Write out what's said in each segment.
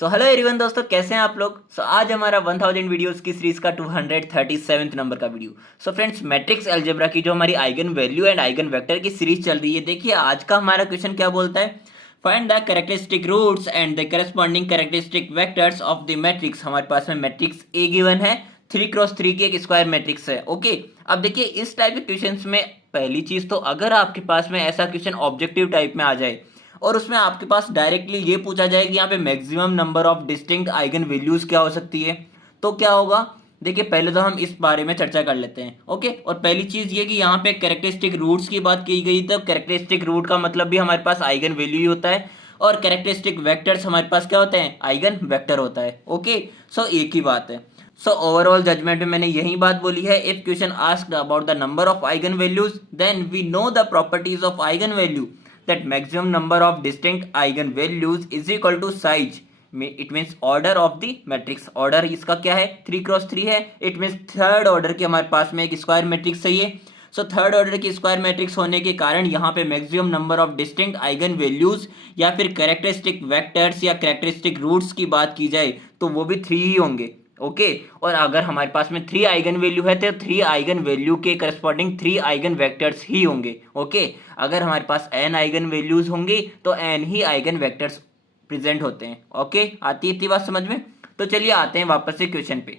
So hello everyone दोस्तों, कैसे हैं आप लोग। आज हमारा 1000 वीडियोस की सीरीज का 237 नंबर का वीडियो। फ्रेंड्स, मैट्रिक्स अलजेब्रा की जो हमारी eigen value and eigen vector की सीरीज चल रही है, देखिए आज का हमारा क्वेश्चन क्या बोलता है। Find the characteristic roots and the corresponding characteristic vectors of the matrix. हमारे पास में मैट्रिक्स ए गिवन है, 3x3 की एक स्क्वायर मैट्रिक्स है। ओके, अब देखिए इस टाइप के क्वेश्चन में पहली चीज तो अगर आपके पास में ऐसा क्वेश्चन ऑब्जेक्टिव टाइप में आ जाए और उसमें आपके पास डायरेक्टली ये पूछा जाए कि यहाँ पे maximum number of distinct eigen values क्या हो सकती है, तो क्या होगा। देखिए पहले तो हम इस बारे में चर्चा कर लेते हैं। ओके, और पहली चीज ये कि यहाँ पे कैरेक्टरिस्टिक रूट्स की बात की गई, तब कैरेक्टरिस्टिक रूट का मतलब भी हमारे पास आइगन वैल्यू ही होता है और कैरेक्टरिस्टिक वेक्टर्स हमारे पास क्या होते हैं, आइगन वेक्टर होता है। ओके, एक ही बात है। ओवरऑल जजमेंट में मैंने यही बात बोली है। If question asked about the number of eigen values, then we know the properties of eigen value, that maximum number of distinct eigenvalues is equal to size, it means order of the matrix। order इसका क्या है, 3x3 है। it means third order की हमारे पास में एक square matrix चाहिए। थर्ड ऑर्डर की स्क्वायर मैट्रिक्स होने के कारण यहाँ पे maximum number of distinct eigen values या फिर कैरेक्टरिस्टिक वेक्टर्स या कैरेक्टरिस्टिक रूट्स की बात की जाए तो वो भी 3 ही होंगे। ओके, और अगर हमारे पास में 3 आइगन वैल्यू है तो 3 आइगन वैल्यू के करस्पॉन्डिंग 3 आइगन वेक्टर्स ही होंगे। ओके, अगर हमारे पास n आइगन वैल्यूज होंगी तो n ही आइगन वेक्टर्स प्रेजेंट होते हैं। ओके, आती है इतनी बात समझ में। तो चलिए आते हैं वापस से क्वेश्चन पे।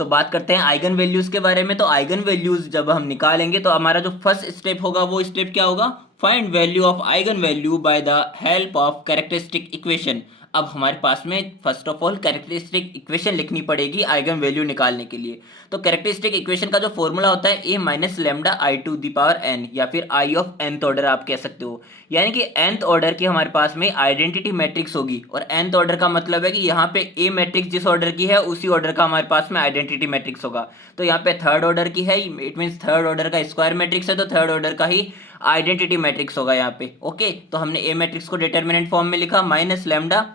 बात करते हैं आइगन वैल्यूज के बारे में। तो आइगन वैल्यूज जब हम निकालेंगे तो हमारा जो फर्स्ट स्टेप होगा वो स्टेप क्या होगा, find value of eigen value by the help of characteristic equation. अब हमारे पास में first of all characteristic equation लिखनी पड़ेगी आइगन वैल्यू निकालने के लिए। तो कैरेक्टरिस्टिक इक्वेशन का जो फॉर्मूला होता है a minus lambda I to the power n, या फिर i ऑफ nth ऑर्डर आप कह सकते हो। यानी कि nth ऑर्डर की हमारे पास में आइडेंटिटी मैट्रिक्स होगी, और nth ऑर्डर का मतलब है कि यहाँ पे a मैट्रिक्स जिस ऑर्डर की है उसी ऑर्डर का हमारे पास में आइडेंटिटी मैट्रिक्स होगा। तो यहाँ पे थर्ड ऑर्डर की है, इट मीन्स थर्ड ऑर्डर का स्क्वायर मैट्रिक्स है, तो थर्ड ऑर्डर का ही आइडेंटिटी मैट्रिक्स होगा यहाँ पे। ओके, तो हमने ए मैट्रिक्स को डिटर्मिनेंट फॉर्म में लिखा माइनस लेमडा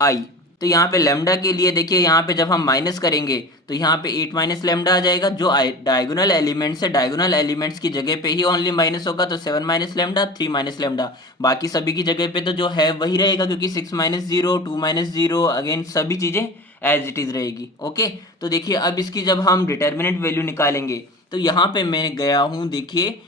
आई। तो यहाँ पे लेमडा के लिए देखिए यहाँ पे जब हम माइनस करेंगे तो यहाँ पे 8 माइनस लेमडा आ जाएगा। जो डायगोनल एलिमेंट्स है, डायगोनल एलिमेंट्स की जगह पे ही ओनली माइनस होगा, तो 7 माइनस लेमडा, 3 माइनस लेमडा। बाकी सभी की जगह पे तो जो है वही रहेगा, क्योंकि 6 माइनस 0, 2 माइनस 0, अगेन सभी चीज़ें एज इट इज़ रहेगी। ओके, तो देखिए अब इसकी जब हम डिटर्मिनेंट वैल्यू निकालेंगे तो यहाँ पे मैं गया हूँ, देखिए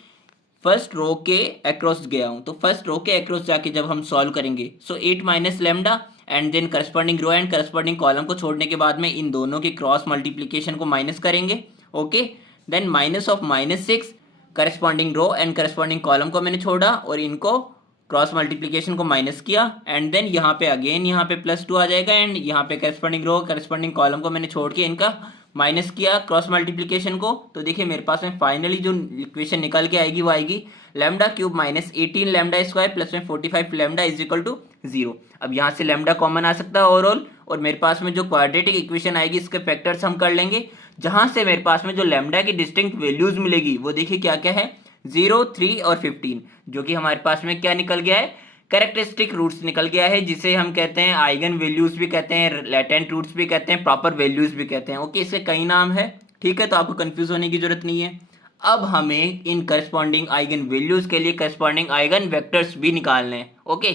फर्स्ट रो के अक्रॉस गया हूँ। तो फर्स्ट रो के अक्रॉस जाके जब हम सॉल्व करेंगे 8 minus lambda and then corresponding row and corresponding column को छोड़ने के बाद में इन दोनों के क्रॉस मल्टीप्लीकेशन को माइनस करेंगे। Okay, then minus of -6 corresponding row and corresponding column को मैंने छोड़ा और इनको क्रॉस मल्टीप्लीकेशन को माइनस किया, एंड देन यहाँ पे अगेन यहाँ पे +2 आ जाएगा, एंड यहाँ पे करस्पॉन्डिंग रो करस्पॉन्डिंग कॉलम को मैंने छोड़ के इनका माइनस किया क्रॉस मल्टीप्लीकेशन को। तो देखिए मेरे पास में फाइनली जो इक्वेशन निकल के आएगी वो आएगी lambda cube minus 18 lambda square plus में 45 लैम्डा इज इक्वल टू 0। अब यहाँ से लैम्डा कॉमन आ सकता है ओवरऑल, और मेरे पास में जो क्वाड्रेटिक इक्वेशन आएगी इसके फैक्टर्स हम कर लेंगे, जहाँ से मेरे पास में जो लैम्डा की डिस्टिंक्ट वैल्यूज मिलेगी वो देखिए क्या क्या है, 0, 3 और 15, जो कि हमारे पास में क्या निकल गया है, कैरेक्टरिस्टिक रूट्स निकल गया है, जिसे हम कहते हैं आइगन वैल्यूज भी कहते हैं, लैटेंट रूट्स भी कहते हैं, प्रॉपर वैल्यूज भी कहते हैं। ओके, इसके कई नाम है, ठीक है, तो आपको कंफ्यूज होने की जरूरत नहीं है। अब हमें इन करस्पॉन्डिंग आइगन वैल्यूज के लिए करस्पॉन्डिंग आइगन वेक्टर्स भी निकालने हैं। ओके,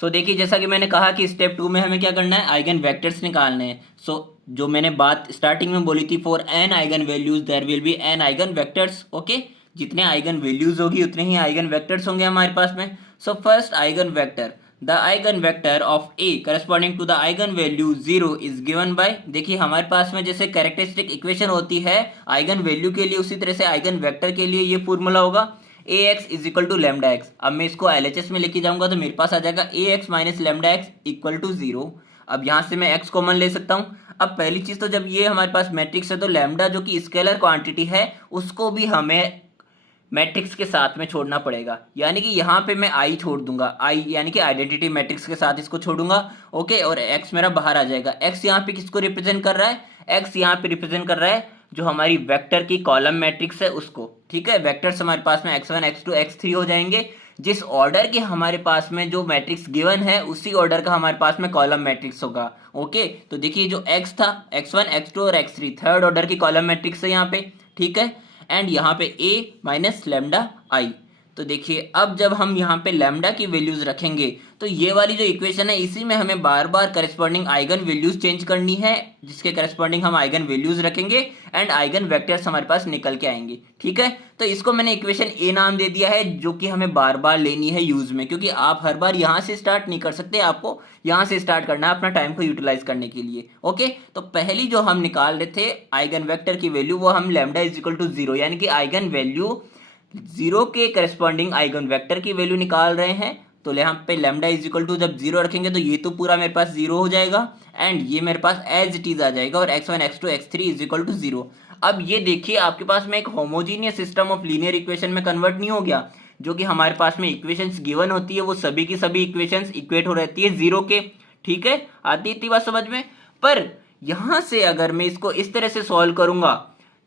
देखिए जैसा कि मैंने कहा कि स्टेप 2 में हमें क्या करना है, आइगन वेक्टर्स निकालने हैं। जो मैंने बात स्टार्टिंग में बोली थी, for n eigen values there will be n eigen vectors. Okay, जितने आइगन वैल्यूज होगी उतने ही आइगन वेक्टर्स होंगे हमारे पास में। First eigen vector, the eigen vector of a corresponding to the eigen value 0 is given by, देखिए हमारे पास में जैसे कैरेक्टरिस्टिक इक्वेशन होती है आइगन वैल्यू के लिए, उसी तरह से आइगन वेक्टर के लिए ये फॉर्मूला होगा ax is equal to lambda x. अब मैं इसको LHS में लेके जाऊंगा तो मेरे पास आ जाएगा ax minus lambda x equal to 0। अब यहाँ से मैं x कॉमन ले सकता हूँ। अब पहली चीज तो जब ये हमारे पास मैट्रिक्स है तो लैम्डा जो कि स्केलर क्वांटिटी है उसको भी हमें मैट्रिक्स के साथ में छोड़ना पड़ेगा, यानी कि यहाँ पे मैं आई छोड़ दूंगा, आई यानी कि आइडेंटिटी मैट्रिक्स के साथ इसको छोड़ूंगा। ओके, और एक्स मेरा बाहर आ जाएगा। एक्स यहाँ पे किसको रिप्रेजेंट कर रहा है, एक्स यहाँ पे रिप्रेजेंट कर रहा है जो हमारी वेक्टर की कॉलम मैट्रिक्स है उसको। ठीक है, वेक्टर्स हमारे पास में x1 x2 x3 हो जाएंगे। जिस ऑर्डर के हमारे पास में जो मैट्रिक्स गिवन है उसी ऑर्डर का हमारे पास में कॉलम मैट्रिक्स होगा। ओके, तो देखिए जो x था, x1 x2 और x3 थर्ड ऑर्डर की कॉलम मैट्रिक्स है यहाँ पे। ठीक है, एंड यहाँ पे a माइनस लेमडा आई। तो देखिए अब जब हम यहाँ पे लैम्डा की वैल्यूज रखेंगे तो ये वाली जो इक्वेशन है इसी में हमें बार बार करस्पॉन्डिंग आइगन वैल्यूज चेंज करनी है, जिसके करस्पॉन्डिंग हम आइगन वैल्यूज रखेंगे एंड आइगन वेक्टर्स हमारे पास निकल के आएंगे। ठीक है, तो इसको मैंने इक्वेशन ए नाम दे दिया है, जो कि हमें बार बार लेनी है यूज में, क्योंकि आप हर बार यहाँ से स्टार्ट नहीं कर सकते, आपको यहाँ से स्टार्ट करना है अपना टाइम को यूटिलाइज करने के लिए। ओके, तो पहली जो हम निकाल रहे थे आइगन वेक्टर की वैल्यू, वो हम लैम्डा इज इक्वल टू 0 यानी कि आइगन वैल्यू 0 के करस्पॉन्डिंग आइगन वेक्टर की वैल्यू निकाल रहे हैं। तो यहाँ पे लैम्डा इज इक्वल टू जब 0 रखेंगे तो ये तो पूरा मेरे पास 0 हो जाएगा एंड ये मेरे पास एज इट इज आ जाएगा और x1 x2 x3 is equal to 0। अब ये देखिए आपके पास में एक homogeneous system of linear equation में कन्वर्ट नहीं हो गया, जो कि हमारे पास में इक्वेशंस गिवन होती है वो सभी की सभी इक्वेशंस इक्वेट हो रहती है 0 के। ठीक है, आती इतनी बात समझ में। पर यहाँ से अगर मैं इसको इस तरह से सॉल्व करूंगा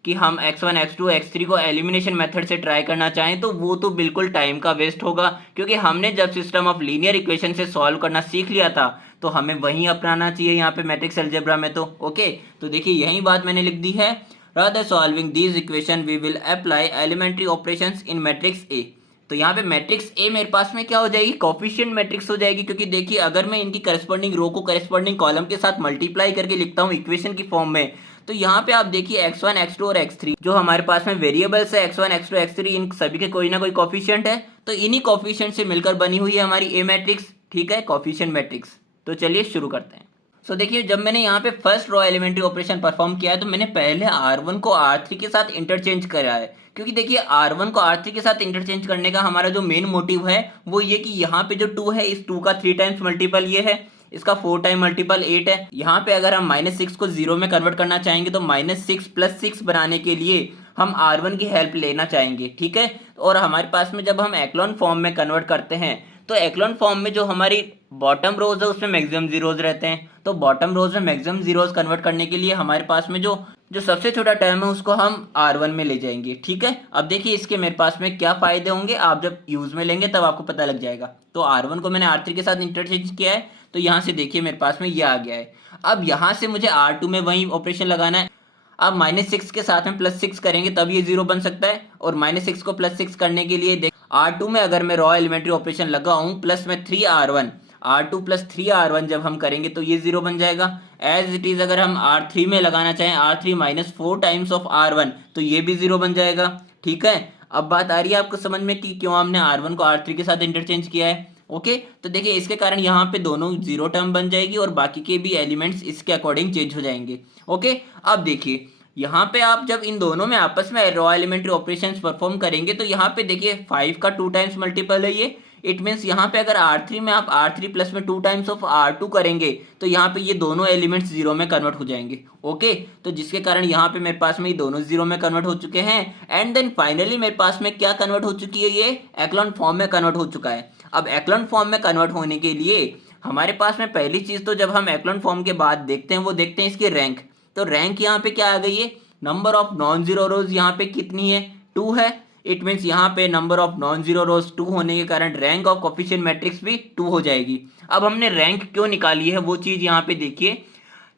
कि हम x1 x2 x3 को एलिमिनेशन मेथड से ट्राई करना चाहें तो वो तो बिल्कुल टाइम का वेस्ट होगा, क्योंकि हमने जब सिस्टम ऑफ लीनियर इक्वेशन से सॉल्व करना सीख लिया था तो हमें वही अपनाना चाहिए यहाँ पे मैट्रिक्स अलजेब्रा में। तो ओके, तो देखिए यही बात मैंने लिख दी है, rather solving these equation we will apply elementary operations in matrix A. तो यहाँ पे मैट्रिक्स ए मेरे पास में क्या हो जाएगी, कोफिशिएंट मैट्रिक्स हो जाएगी, क्योंकि देखिए अगर मैं इनकी करस्पॉन्डिंग रो को करस्पॉन्डिंग कॉलम के साथ मल्टीप्लाई करके लिखता हूँ इक्वेशन की फॉर्म में, तो यहाँ पे आप देखिए x1 x2 और x3 जो हमारे पास में वेरिएबल्स है x1 x2 x3, इन सभी के कोई ना कोई कोफिशिएंट है, तो इन्हीं कोफिशिएंट से मिलकर बनी हुई है हमारी ए मैट्रिक्स। ठीक है, कोफिशिएंट मैट्रिक्स। तो चलिए शुरू करते हैं। सो देखिए जब मैंने यहाँ पे first row elementary operation perform किया है तो मैंने पहले R1 को R3 के साथ इंटरचेंज करा है, क्योंकि देखिए R1 को R3 के साथ इंटरचेंज करने का हमारा जो मेन मोटिव है वो ये कि यहाँ पे जो 2 है इस 2 का 3 टाइम्स मल्टीपल ये है, इसका 4 टाइम मल्टीपल 8 है। यहाँ पे अगर हम -6 को 0 में कन्वर्ट करना चाहेंगे तो -6 + 6 बनाने के लिए हम R1 की हेल्प लेना चाहेंगे। ठीक है, और हमारे पास में जब हम एक्लॉन फॉर्म में कन्वर्ट करते हैं तो एक्लॉन फॉर्म में जो हमारी बॉटम रोज है उसमें मैक्सिमम जीरोज रहते हैं, तो बॉटम रोज में मैक्सिमम जीरोज कन्वर्ट करने के लिए हमारे पास में जो सबसे छोटा टर्म है उसको हम R1 में ले जाएंगे। ठीक है, अब देखिए इसके मेरे पास में क्या फायदे होंगे, आप जब यूज में लेंगे तब आपको पता लग जाएगा। तो R1 को मैंने R3 के साथ इंटरचेंज किया है, तो यहाँ से देखिए मेरे पास में ये आ गया है। अब यहाँ से मुझे R2 में वही ऑपरेशन लगाना है। अब -6 के साथ में +6 करेंगे तब ये 0 बन सकता है, और -6 को +6 करने के लिए R2 में अगर मैं रॉ एलिमेंट्री ऑपरेशन लगाऊं प्लस में 3R1, R2 + 3R1 जब हम करेंगे तो ये 0 बन जाएगा। एज इट इज अगर हम R3 में लगाना चाहें R3 - 4 टाइम्स ऑफ R1 तो ये भी 0 बन जाएगा। ठीक है, अब बात आ रही है आपको समझ में कि क्यों हमने R1 को R3 के साथ इंटरचेंज किया है। ओके, तो देखिए इसके कारण यहाँ पे दोनों 0 टर्म बन जाएगी और बाकी के भी एलिमेंट्स इसके अकॉर्डिंग चेंज हो जाएंगे। ओके, अब देखिए यहाँ पे आप जब इन दोनों में आपस में रॉ एलिमेंट्री ऑपरेशंस परफॉर्म करेंगे तो यहाँ पे देखिए 5 का 2 टाइम्स मल्टीपल है ये, इट मीन्स यहाँ पे अगर R3 में आप R3 प्लस में 2 टाइम्स ऑफ R2 करेंगे तो यहाँ पे ये दोनों एलिमेंट्स 0 में कन्वर्ट हो जाएंगे। ओके, तो जिसके कारण यहाँ पे मेरे पास में ये दोनों 0 में कन्वर्ट हो चुके हैं एंड देन फाइनली मेरे पास में क्या कन्वर्ट हो चुकी है, ये एक्लॉन फॉर्म में कन्वर्ट हो चुका है। अब एक्लॉन फॉर्म में कन्वर्ट होने के लिए हमारे पास में पहली चीज तो जब हम एक्लॉन फॉर्म के बाद देखते हैं वो देखते हैं इसकी रैंक। तो रैंक यहाँ पे क्या आ गई है, नंबर ऑफ नॉन जीरो रोज यहाँ पे कितनी है, 2 है। इट मीन्स यहाँ पे नंबर ऑफ नॉन जीरो रोज 2 होने के कारण रैंक ऑफ कोफिशिएंट मैट्रिक्स भी 2 हो जाएगी। अब हमने रैंक क्यों निकाली है वो चीज यहाँ पे देखिए,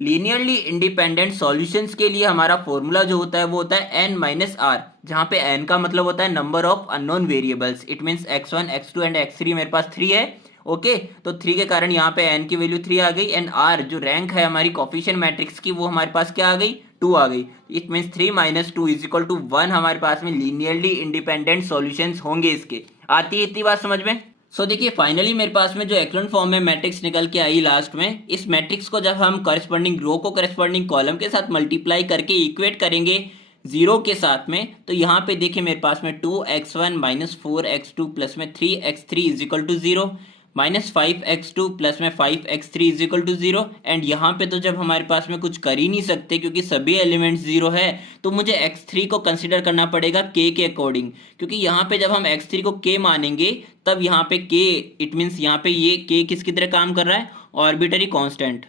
लीनियरली इंडिपेंडेंट सॉल्यूशंस के लिए हमारा फॉर्मूला जो होता है वो होता है n - r, जहाँ पे n का मतलब होता है number of unknown variables. It means x1 x2 and x3 मेरे पास 3 है। ओके, तो 3 के कारण यहाँ पे n की वैल्यू 3 आ गई एंड r जो रैंक है हमारी कोफिशिएंट मैट्रिक्स की वो हमारे पास क्या आ गई, 2 आ गई। इट मीन्स 3 - 2 = 1 हमारे पास में लीनियरली इंडिपेंडेंट सॉल्यूशंस होंगे इसके। आती है इतनी बात समझ में। सो देखिए फाइनली मेरे पास में जो एक्लॉन फॉर्म में मैट्रिक्स निकल के आई लास्ट में, इस मैट्रिक्स को जब हम करस्पॉन्डिंग रो को करस्पॉन्डिंग कॉलम के साथ मल्टीप्लाई करके इक्वेट करेंगे 0 के साथ में, तो यहाँ पे देखिए मेरे पास में 2x1 - 4x2 प्लस में 3x3 = 0, -5x2 प्लस में 5x3 = 0 एंड यहाँ पे तो जब हमारे पास में कुछ कर ही नहीं सकते क्योंकि सभी एलिमेंट्स 0 है, तो मुझे x3 को कंसिडर करना पड़ेगा k के अकॉर्डिंग, क्योंकि यहाँ पे जब हम x3 को k मानेंगे तब यहाँ पे k, इट मीन्स यहाँ पे ये k किसकी तरह काम कर रहा है, ऑर्बिटरी कांस्टेंट।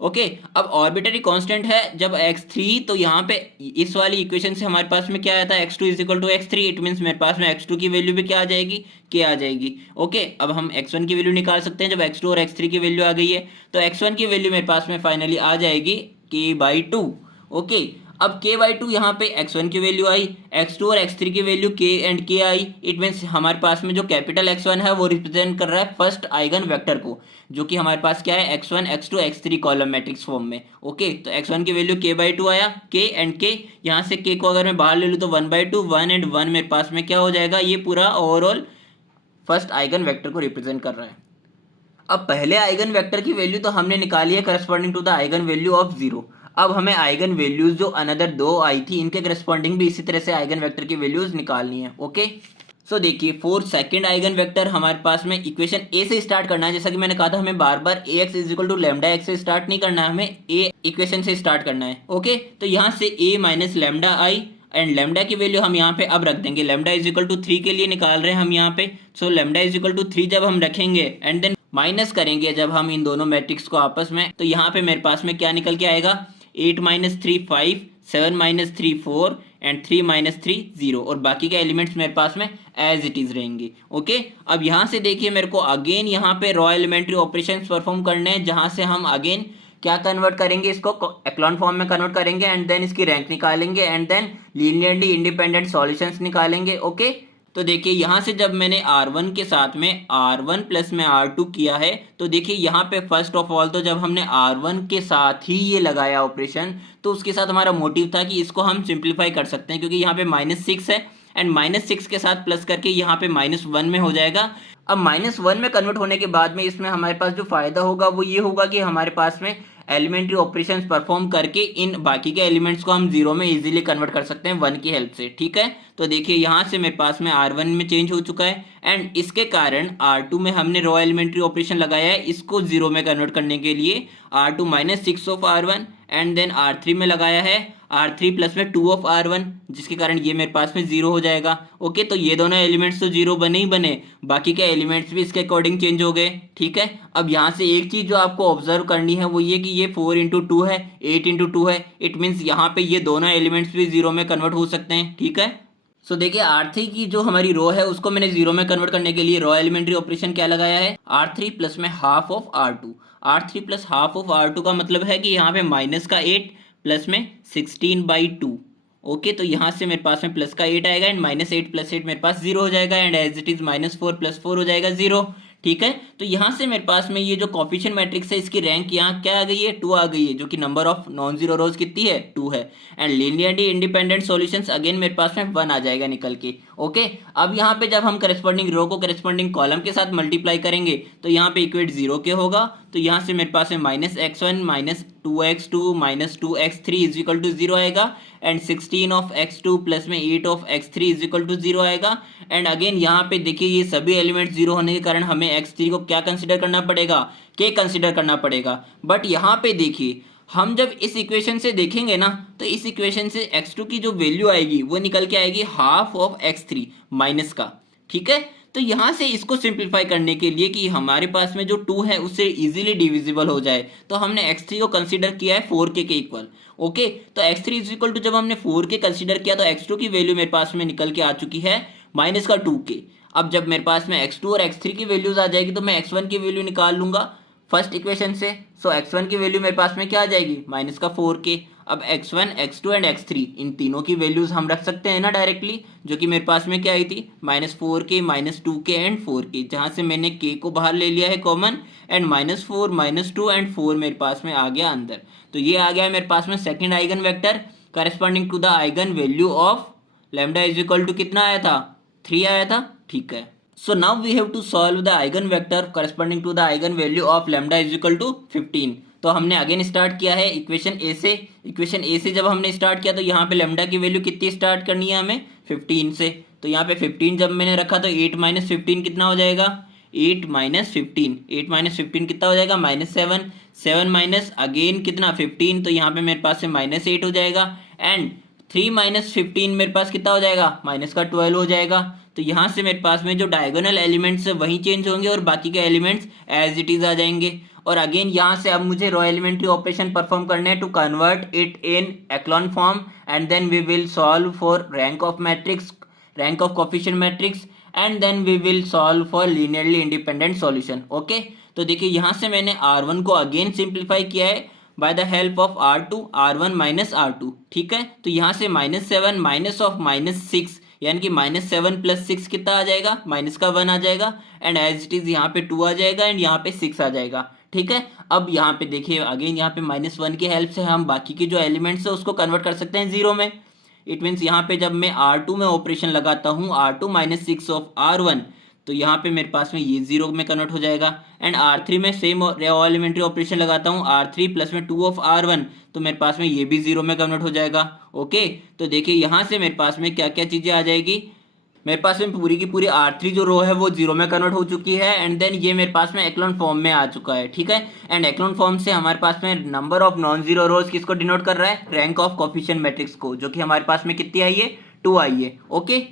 ओके, अब ऑर्बिटरी कांस्टेंट है जब x3, तो यहाँ पे इस वाली इक्वेशन से हमारे पास में क्या आता है, x2 = x3, इट मीन्स मेरे पास में x2 की वैल्यू भी क्या आ जाएगी, k आ जाएगी। ओके, अब हम x1 की वैल्यू निकाल सकते हैं जब x2 और x3 की वैल्यू आ गई है, तो x1 की वैल्यू मेरे पास में फाइनली आ जाएगी k/2। ओके, अब k/2 यहाँ पे x1 की वैल्यू आई, x2 और x3 की value k and k I. It means हमारे पास में जो कैपिटल x1 है वो रिप्रेजेंट कर रहा है फर्स्ट आइगन वेक्टर को, जो कि हमारे पास क्या है x1 x2 x3 column matrix form में। ओके, तो x1 की वैल्यू k/2 आया, k एंड k, यहाँ से k को अगर मैं बाहर ले लूँ तो 1/2, 1 एंड 1 मेरे पास में क्या हो जाएगा, ये पूरा ओवरऑल फर्स्ट आइगन वेक्टर को रिप्रेजेंट कर रहा है। अब पहले आइगन वेक्टर की वैल्यू तो हमने निकाली है corresponding to the eigen value of 0। अब हमें आइगन वैल्यूज जो अनदर दो आई थी इनके करस्पॉन्डिंग भी इसी तरह से आइगन वेक्टर की वैल्यूज निकालनी है। ओके, सो देखिए फॉर सेकंड आइगन वेक्टर हमारे पास में इक्वेशन ए से स्टार्ट करना है। जैसा कि मैंने कहा था हमें बार बार A X is equal to lambda X से स्टार्ट नहीं करना है, हमें ए इक्वेशन से स्टार्ट करना है। ओके, तो यहाँ से A minus lambda I and lambda की वैल्यू हम यहाँ पे अब रख देंगे, लेमडा इज इक्वल टू 3 के लिए निकाल रहे हैं हम यहाँ पे। So lambda is equal to 3 जब हम रखेंगे एंड देन माइनस करेंगे जब हम इन दोनों मैट्रिक्स को आपस में, तो यहाँ पे मेरे पास में क्या निकल के आएगा, 8 - 3 5, 7 - 3 4 एंड 3 - 3 0, और बाकी के एलिमेंट्स मेरे पास में एज इट इज रहेंगे। ओके, अब यहाँ से देखिए मेरे को अगेन यहाँ पे रॉ एलिमेंट्री ऑपरेशंस परफॉर्म करने हैं, जहाँ से हम अगेन क्या कन्वर्ट करेंगे, इसको एक्लॉन फॉर्म में कन्वर्ट करेंगे एंड देन इसकी रैंक निकालेंगे and then linearly independent solutions निकालेंगे। ओके, तो देखिए यहाँ से जब मैंने R1 के साथ में R1 प्लस में R2 किया है, तो देखिए यहाँ पे फर्स्ट ऑफ ऑल तो जब हमने R1 के साथ ही ये लगाया ऑपरेशन, तो उसके साथ हमारा मोटिव था कि इसको हम सिंप्लीफाई कर सकते हैं, क्योंकि यहाँ पे -6 है एंड -6 के साथ प्लस करके यहाँ पे -1 में हो जाएगा। अब -1 में कन्वर्ट होने के बाद में इसमें हमारे पास जो फायदा होगा वो ये होगा कि हमारे पास में एलिमेंट्री ऑपरेशंस परफॉर्म करके इन बाकी के एलिमेंट्स को हम जीरो में इजीली कन्वर्ट कर सकते हैं 1 की हेल्प से। ठीक है, तो देखिए यहाँ से मेरे पास में R1 में चेंज हो चुका है एंड इसके कारण R2 में हमने रॉ एलिमेंट्री ऑपरेशन लगाया है, इसको जीरो में कन्वर्ट करने के लिए R2 - 6 of R1 and then R3 में लगाया है R3 प्लस में 2 ऑफ R1, जिसके कारण ये मेरे पास में जीरो हो जाएगा। ओके, तो ये दोनों एलिमेंट्स तो जीरो बने ही बने, बाकी के एलिमेंट्स भी इसके अकॉर्डिंग चेंज हो गए। ठीक है, अब यहाँ से एक चीज़ जो आपको ऑब्जर्व करनी है वो ये कि ये 4 × 2 है, 8 × 2 है। इट मीन्स यहाँ पे ये दोनों एलिमेंट्स भी जीरो में कन्वर्ट हो सकते हैं। ठीक है, सो देखिए R3 की जो हमारी रो है उसको मैंने जीरो में कन्वर्ट करने के लिए रॉ एलिमेंट्री ऑपरेशन क्या लगाया है, R3 प्लस में half of R2। R3 plus half of R2 का मतलब है कि यहाँ पे माइनस का 8 प्लस में 16/2। ओके, तो यहाँ से मेरे पास में प्लस का 8 आएगा एंड -8 + 8 मेरे पास 0 हो जाएगा एंड एज इट इज -4 + 4 हो जाएगा 0। ठीक है, तो यहाँ से मेरे पास में ये जो कोफिशिएंट मैट्रिक्स है इसकी रैंक यहाँ क्या आ गई है, 2 आ गई है, जो कि नंबर ऑफ नॉन जीरो रोज कितनी है, 2 है and linearly independent solutions again मेरे पास में 1 आ जाएगा निकल के। ओके, अब यहाँ पे जब हम करस्पॉन्डिंग रो को करस्पॉन्डिंग कॉलम के साथ मल्टीप्लाई करेंगे तो यहाँ पे इक्वेट 0 के होगा, तो यहाँ से मेरे पास में -x1 - 2x2 - 2x3 is equal to 0 आएगा एंड 16 ऑफ x2 प्लस में 8 of x3 is equal to 0 आएगा एंड अगेन यहाँ पे देखिए ये सभी एलिमेंट 0 होने के कारण हमें x3 को क्या कंसिडर करना पड़ेगा, k कंसिडर करना पड़ेगा। बट यहाँ पे देखिए हम जब इस इक्वेशन से देखेंगे ना, तो इस इक्वेशन से x2 की जो वैल्यू आएगी वो निकल के आएगी हाफ ऑफ x3 माइनस का। ठीक है, तो यहाँ से इसको सिंप्लीफाई करने के लिए कि हमारे पास में जो 2 है उससे इजीली डिविजिबल हो जाए, तो हमने x3 को कंसीडर किया है 4k के इक्वल। ओके, तो x3 इज इक्वल टू जब हमने 4k कंसीडर किया तो x2 की वैल्यू मेरे पास में निकल के आ चुकी है -2k। अब जब मेरे पास में x2 और x3 की वैल्यूज आ जाएगी तो मैं x1 की वैल्यू निकाल लूंगा फर्स्ट इक्वेशन से। सो x1 की वैल्यू मेरे पास में क्या आ जाएगी, -4k। अब x1, x2 एंड x3 इन तीनों की वैल्यूज हम रख सकते हैं ना डायरेक्टली, जो कि मेरे पास में क्या आई थी, -4k, -2k एंड 4k, जहाँ से मैंने k को बाहर ले लिया है कॉमन एंड -4, -2 एंड 4 मेरे पास में आ गया अंदर। तो ये आ गया मेरे पास में second eigen vector corresponding to the eigen value of lambda is equal to कितना आया था, 3 आया था। ठीक है, so now we have to solve the eigenvector corresponding to the eigenvalue of lambda is equal to 15। तो हमने अगेन स्टार्ट किया है इक्वेशन ए से। इक्वेशन ए से जब हमने स्टार्ट किया तो यहाँ पे लैम्डा की वैल्यू कितनी स्टार्ट करनी है हमें, 15 से। तो यहाँ पे 15 जब मैंने रखा तो 8 - 15 कितना हो जाएगा, 8 - 15, 8 - 15 कितना हो जाएगा, -7, 7 माइनस अगेन कितना 15, तो यहाँ पे मेरे पास से -8 हो जाएगा एंड 3 - 15 मेरे पास कितना हो जाएगा, -12 हो जाएगा। तो यहाँ से मेरे पास में जो डायगोनल एलिमेंट्स है वही चेंज होंगे और बाकी के एलिमेंट्स एज इट इज आ जाएंगे। और अगेन यहाँ से अब मुझे रॉ एलिमेंट्री ऑपरेशन परफॉर्म करने हैं to convert it in echelon form and then we will solve for rank of matrix, rank of coefficient matrix and then we will solve for linearly independent solution. Okay, तो देखिए यहाँ से मैंने R1 को again simplify किया है by the help of R2 R1 minus R2। ठीक है, तो यहाँ से -7 माइनस ऑफ -6 यानी कि -7 + 6 कितना आ जाएगा, माइनस का 1 आ जाएगा, एंड एज इट इज यहाँ पे 2 आ जाएगा एंड यहाँ पे 6 आ जाएगा। ठीक है, अब यहाँ पे देखिए अगेन यहाँ पे -1 की हेल्प से हम बाकी के जो एलिमेंट्स है उसको कन्वर्ट कर सकते हैं जीरो में। इट मीन्स यहाँ पे जब मैं R2 में ऑपरेशन लगाता हूँ R2 माइनस 6 ऑफ R1, तो यहाँ पे मेरे पास में ये जीरो में कन्वर्ट हो जाएगा। एंड R3 में सेम एलिमेंट्री ऑपरेशन लगाता हूँ R3 प्लस में 2 ऑफ R1, तो मेरे पास में ये भी जीरो में कन्वर्ट हो जाएगा। ओके, तो देखिए यहाँ से मेरे पास में क्या क्या चीज़ें आ जाएगी। मेरे पास में पूरी की पूरी R3 जो रो है वो जीरो में कन्वर्ट हो चुकी है, एंड देन ये मेरे पास में एक्लोन फॉर्म में आ चुका है। ठीक है, एंड एक्लोन फॉर्म से हमारे पास में नंबर ऑफ नॉन जीरो रोज किसको डिनोट कर रहा है, रैंक ऑफ कोफिशिएंट मैट्रिक्स को, जो कि हमारे पास में कितनी आई है, 2 आई है। ओके,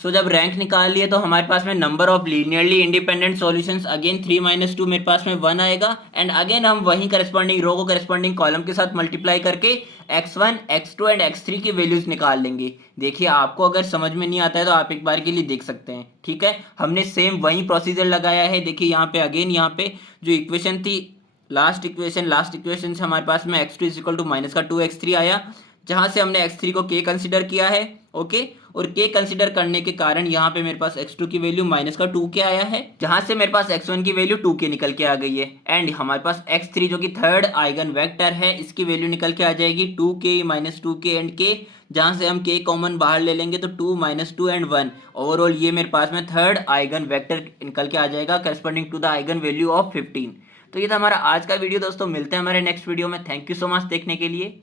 सो जब रैंक निकाल लिए तो हमारे पास में number of linearly independent solutions again 3 - 2 मेरे पास में 1 आएगा, एंड अगेन हम वहीं करस्पॉन्डिंग रो को करस्पॉन्डिंग कॉलम के साथ मल्टीप्लाई करके x1 x2 एंड x3 की वैल्यूज निकाल लेंगे। देखिए आपको अगर समझ में नहीं आता है तो आप एक बार के लिए देख सकते हैं। ठीक है, हमने सेम वही प्रोसीजर लगाया है। देखिए यहाँ पे अगेन यहाँ पे जो इक्वेशन थी, लास्ट इक्वेशन से हमारे पास में x2 = माइनस का 2x3 आया, जहां से हमने x3 को k कंसिडर किया है। ओके, और k कंसिडर करने के कारण यहाँ पे मेरे पास x2 की वैल्यू माइनस का 2k आया है, जहां से मेरे पास x1 की वैल्यू 2k निकल के आ गई है। एंड हमारे पास x3 जो कि थर्ड आइगन वेक्टर है, इसकी वैल्यू निकल के आ जाएगी 2k - 2k एंड k, जहां से हम k कॉमन बाहर ले लेंगे तो 2 - 2 एंड 1। ओवरऑल ये मेरे पास में थर्ड आइगन वेक्टर निकल के आ जाएगा corresponding to the eigen value of 15। तो ये था हमारा आज का वीडियो दोस्तों, मिलते हैं हमारे नेक्स्ट वीडियो में। थैंक यू सो मच देखने के लिए।